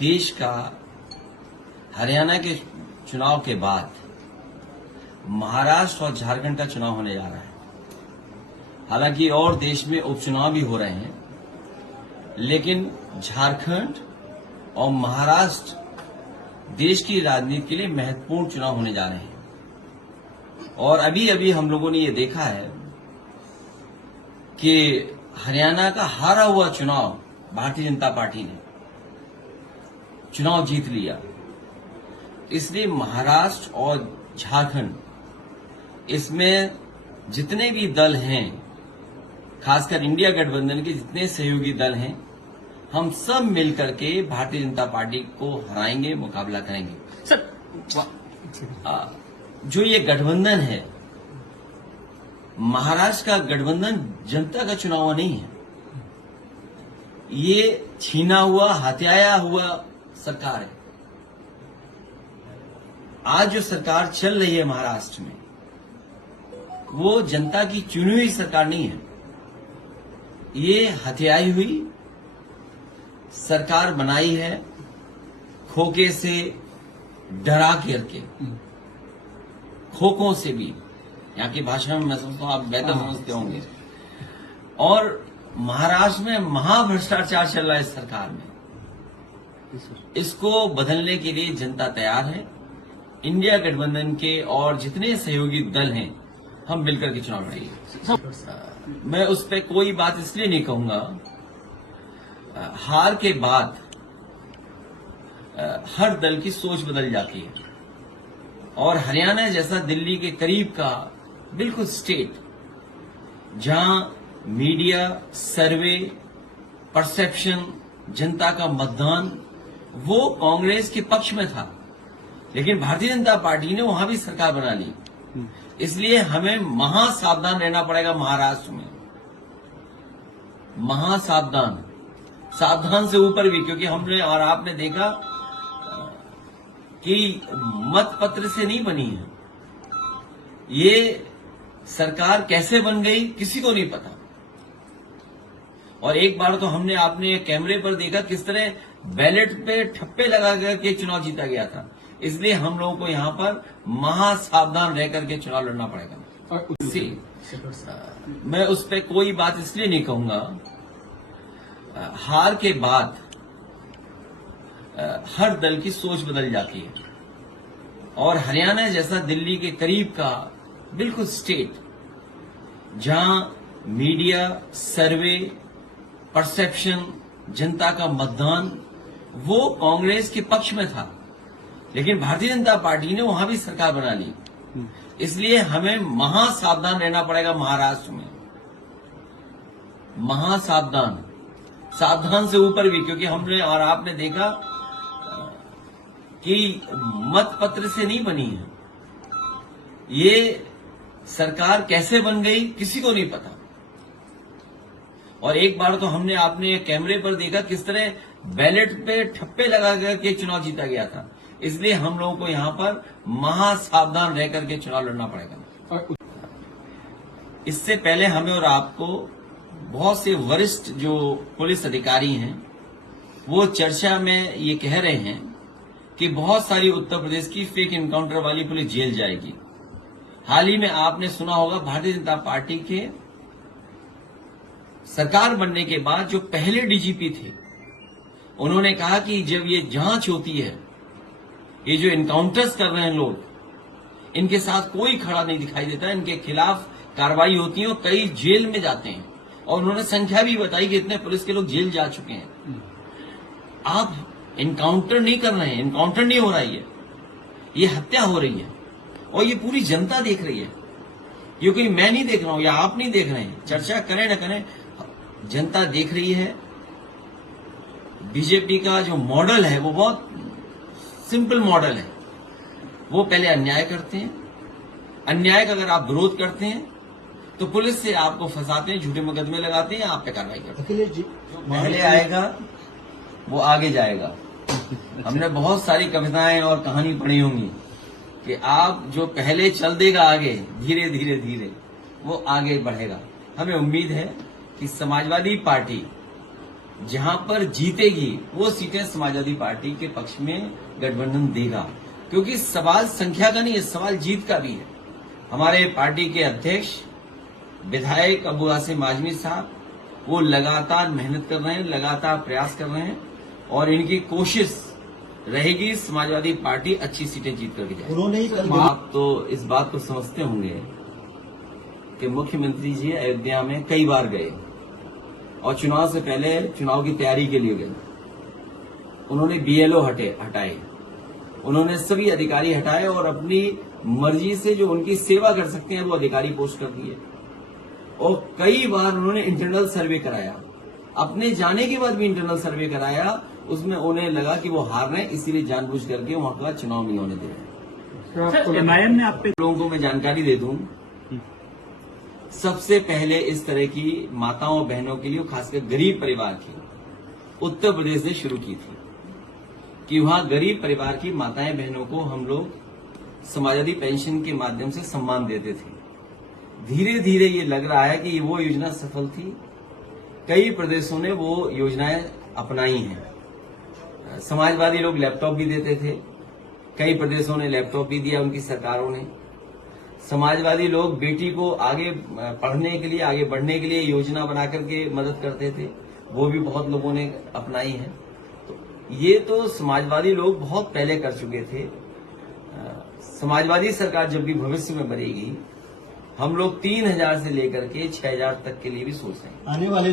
देश का हरियाणा के चुनाव के बाद महाराष्ट्र और झारखंड का चुनाव होने जा रहा है। हालांकि और देश में उपचुनाव भी हो रहे हैं, लेकिन झारखंड और महाराष्ट्र देश की राजनीति के लिए महत्वपूर्ण चुनाव होने जा रहे हैं। और अभी अभी हम लोगों ने ये देखा है कि हरियाणा का हारा हुआ चुनाव भारतीय जनता पार्टी ने चुनाव जीत लिया। इसलिए महाराष्ट्र और झारखंड, इसमें जितने भी दल हैं, खासकर इंडिया गठबंधन के जितने सहयोगी दल हैं, हम सब मिलकर के भारतीय जनता पार्टी को हराएंगे, मुकाबला करेंगे। सर, जो ये गठबंधन है, महाराष्ट्र का गठबंधन जनता का चुनाव नहीं है। ये छीना हुआ, हत्याया हुआ सरकार है। आज जो सरकार चल रही है महाराष्ट्र में, वो जनता की चुनी हुई सरकार नहीं है। ये हत्याई हुई सरकार बनाई है, खोखे से डरा करके, खोखों से भी। यहाँ की भाषा में मैं समझता हूं आप बेहतर समझते होंगे। और महाराष्ट्र में महाभ्रष्टाचार चल रहा है इस सरकार में। इसको बदलने के लिए जनता तैयार है। इंडिया गठबंधन के और जितने सहयोगी दल हैं, हम मिलकर के चुनाव लड़ेंगे। मैं उस पर कोई बात इसलिए नहीं कहूंगा, हार के बाद हर दल की सोच बदल जाती है। और हरियाणा जैसा दिल्ली के करीब का बिल्कुल स्टेट, जहां मीडिया, सर्वे, परसेप्शन, जनता का मतदान, वो कांग्रेस के पक्ष में था, लेकिन भारतीय जनता पार्टी ने वहां भी सरकार बना ली। इसलिए हमें महासावधान रहना पड़ेगा महाराष्ट्र में। महासावधान, सावधान से ऊपर भी, क्योंकि हमने और आपने देखा कि मत पत्र से नहीं बनी है ये सरकार। कैसे बन गई किसी को नहीं पता। और एक बार तो हमने आपने कैमरे पर देखा किस तरह बैलेट पे ठप्पे लगा करके चुनाव जीता गया था। इसलिए हम लोगों को यहाँ पर महासावधान रह करके चुनाव लड़ना पड़ेगा। मैं उस पर कोई बात इसलिए नहीं कहूंगा, हार के बाद हर दल की सोच बदल जाती है। और हरियाणा जैसा दिल्ली के करीब का बिल्कुल स्टेट, जहां मीडिया, सर्वे, परसेप्शन, जनता का मतदान, वो कांग्रेस के पक्ष में था, लेकिन भारतीय जनता पार्टी ने वहां भी सरकार बना ली। इसलिए हमें महासावधान रहना पड़ेगा महाराष्ट्र में। महासावधान, सावधान से ऊपर भी, क्योंकि हमने और आपने देखा कि मत पत्र से नहीं बनी है ये सरकार। कैसे बन गई किसी को नहीं पता। और एक बार तो हमने आपने कैमरे पर देखा किस तरह बैलेट पे ठप्पे लगा करके चुनाव जीता गया था। इसलिए हम लोगों को यहाँ पर महासावधान रह करके चुनाव लड़ना पड़ेगा। इससे पहले हमें और आपको बहुत से वरिष्ठ जो पुलिस अधिकारी हैं, वो चर्चा में ये कह रहे हैं कि बहुत सारी उत्तर प्रदेश की फेक एनकाउंटर वाली पुलिस जेल जाएगी। हाल ही में आपने सुना होगा, भारतीय जनता पार्टी के सरकार बनने के बाद जो पहले डीजीपी थे, उन्होंने कहा कि जब ये जांच होती है, ये जो एनकाउंटर्स कर रहे हैं लोग, इनके साथ कोई खड़ा नहीं दिखाई देता, इनके खिलाफ कार्रवाई होती है और कई जेल में जाते हैं। और उन्होंने संख्या भी बताई कि इतने पुलिस के लोग जेल जा चुके हैं। आप एनकाउंटर नहीं कर रहे हैं, एनकाउंटर नहीं हो रहा है, ये हत्या हो रही है। और ये पूरी जनता देख रही है, ये कोई मैं नहीं देख रहा हूं या आप नहीं देख रहे हैं। चर्चा करें न करें, जनता देख रही है। बीजेपी का जो मॉडल है वो बहुत सिंपल मॉडल है। वो पहले अन्याय करते हैं, अन्याय का अगर आप विरोध करते हैं तो पुलिस से आपको फंसाते हैं, झूठे मुकदमे लगाते हैं, आप पे कार्रवाई करते हैं। अखिलेश जी, जो पहले आएगा वो आगे जाएगा। हमने बहुत सारी कविताएं और कहानी पढ़ी होंगी कि आप जो पहले चल देगा आगे, धीरे धीरे धीरे वो आगे बढ़ेगा। हमें उम्मीद है कि समाजवादी पार्टी जहां पर जीतेगी वो सीटें समाजवादी पार्टी के पक्ष में गठबंधन देगा, क्योंकि सवाल संख्या का नहीं है, सवाल जीत का भी है। हमारे पार्टी के अध्यक्ष विधायक अबू आसिम आजमी साहब वो लगातार मेहनत कर रहे हैं, लगातार प्रयास कर रहे हैं और इनकी कोशिश रहेगी समाजवादी पार्टी अच्छी सीटें जीत करके जाए। उन्होंने आप तो इस बात को समझते होंगे कि मुख्यमंत्री जी अयोध्या में कई बार गए और चुनाव से पहले चुनाव की तैयारी के लिए गए। उन्होंने बीएलओ हटाए, उन्होंने सभी अधिकारी हटाए और अपनी मर्जी से जो उनकी सेवा कर सकते हैं वो अधिकारी पोस्ट कर दिए। और कई बार उन्होंने इंटरनल सर्वे कराया, अपने जाने के बाद भी इंटरनल सर्वे कराया। उसमें उन्हें लगा कि वो हार रहे हैं, इसीलिए जानबूझ करके वहां का चुनाव नहीं होने दे रहे। एमआईएम ने आप पे लोगों को मैं जानकारी दे दूं, सबसे पहले इस तरह की माताओं बहनों के लिए, खासकर गरीब परिवार की, उत्तर प्रदेश ने शुरू की थी कि वहां गरीब परिवार की माताएं बहनों को हम लोग समाजवादी पेंशन के माध्यम से सम्मान देते थे। धीरे धीरे ये लग रहा है कि वो योजना सफल थी, कई प्रदेशों ने वो योजनाएं अपनाई हैं। समाजवादी लोग लैपटॉप भी देते थे, कई प्रदेशों ने लैपटॉप भी दिया उनकी सरकारों ने। समाजवादी लोग बेटी को आगे पढ़ने के लिए, आगे बढ़ने के लिए योजना बना करके मदद करते थे, वो भी बहुत लोगों ने अपनाई है। तो ये तो समाजवादी लोग बहुत पहले कर चुके थे। समाजवादी सरकार जब भी भविष्य में बनेगी, हम लोग 3000 से लेकर के 6000 तक के लिए भी सोच रहे हैं। आने वाले